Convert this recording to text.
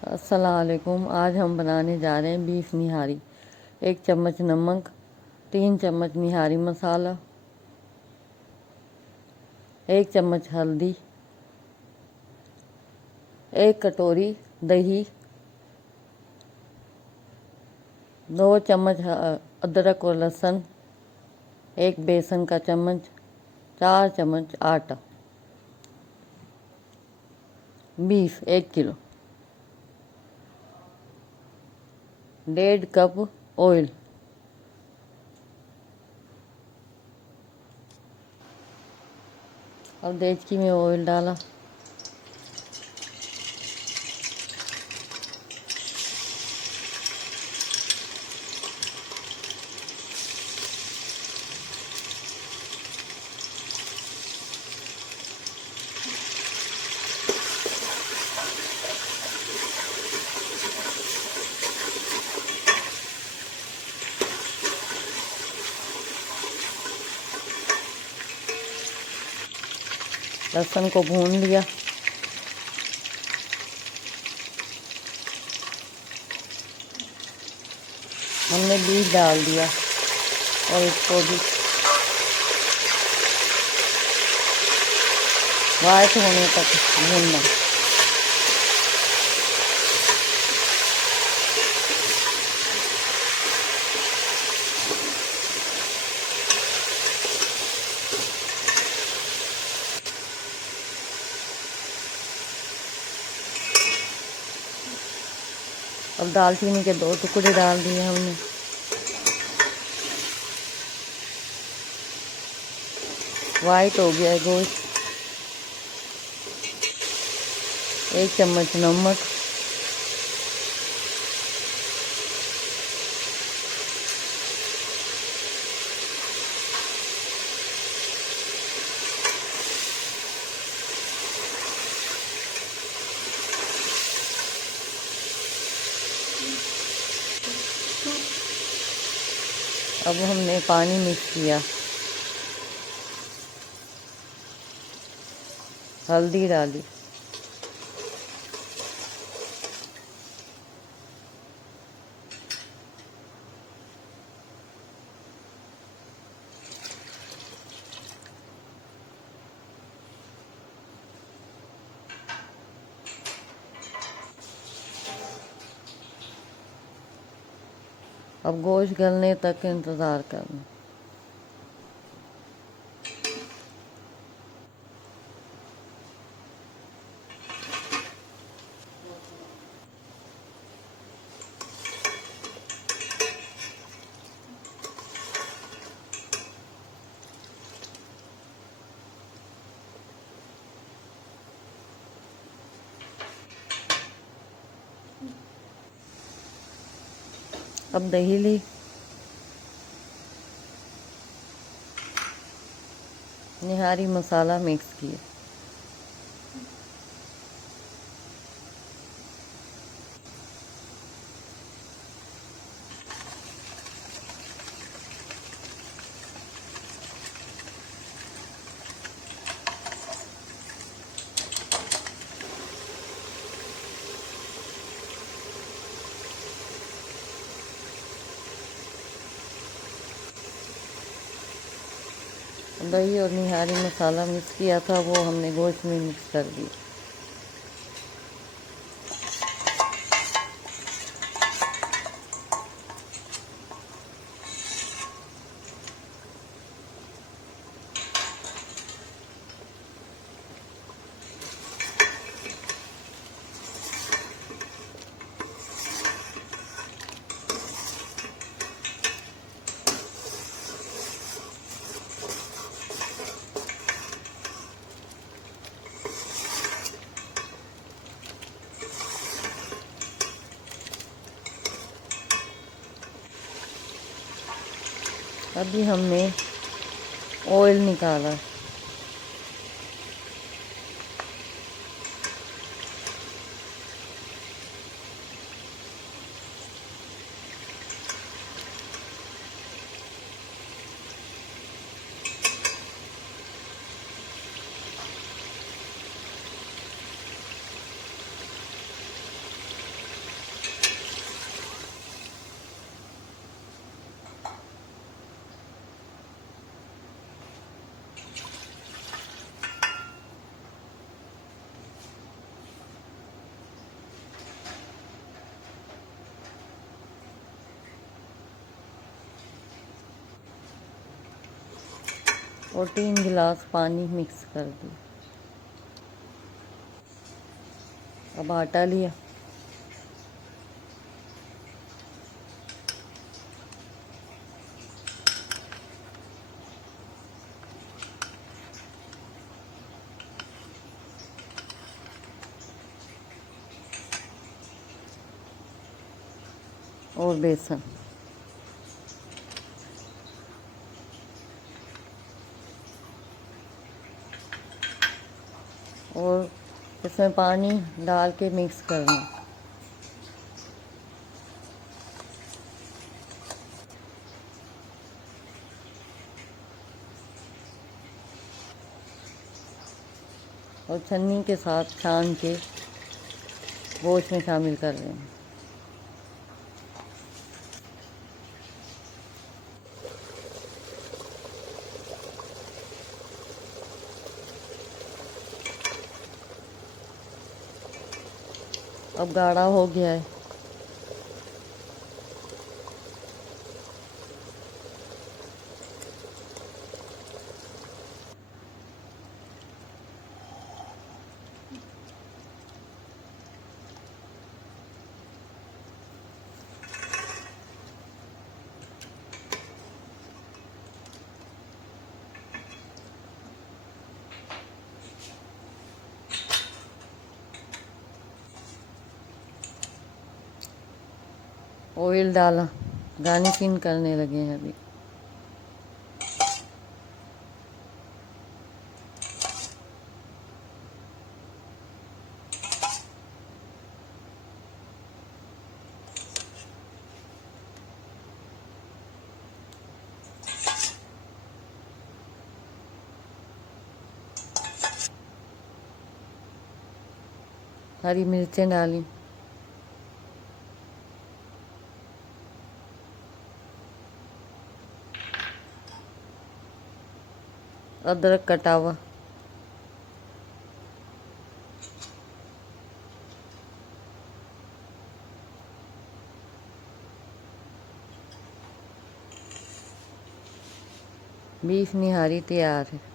अस्सलाम वालेकुम। आज हम बनाने जा रहे हैं बीफ निहारी। 1 चम्मच नमक, 3 चम्मच निहारी मसाला, 1 चम्मच हल्दी, 1 कटोरी दही, 2 चम्मच अदरक और लहसुन, 1 बेसन का चम्मच, 4 चम्मच आटा। Beef 1 kilo, 1.5 cup oil. अब देचकी में ऑयल डाला, लहसुन को भून लिया, हमने बीफ डाल दिया और इसको भी वाइट होने तक भूनना। अब दालचीनी के 2 टुकड़े डाल दिए हमने। वाइट हो गया है गोश्त। 1 चम्मच नमक, अब हमने पानी मिक्स किया, हल्दी डाली, अब गोश्त गलने तक इंतज़ार करना। अब दही ली, निहारी मसाला मिक्स किया, दही और निहारी मसाला मिक्स किया था वो हमने गोश्त में मिक्स कर दिया। अभी हमने ऑयल निकाला, और 3 गिलास पानी मिक्स कर दिया। अब आटा लिया, और बेसन, और इसमें पानी डाल के मिक्स करना। और छन्नी के साथ छान के वो इसमें शामिल कर रहे हैं। अब गाढ़ा हो गया है। ऑयल डाला, गार्निशिंग करने लगे हैं अभी। हरी मिर्चें डाली, अदरक कटा हुआ, बीफ निहारी तैयार है।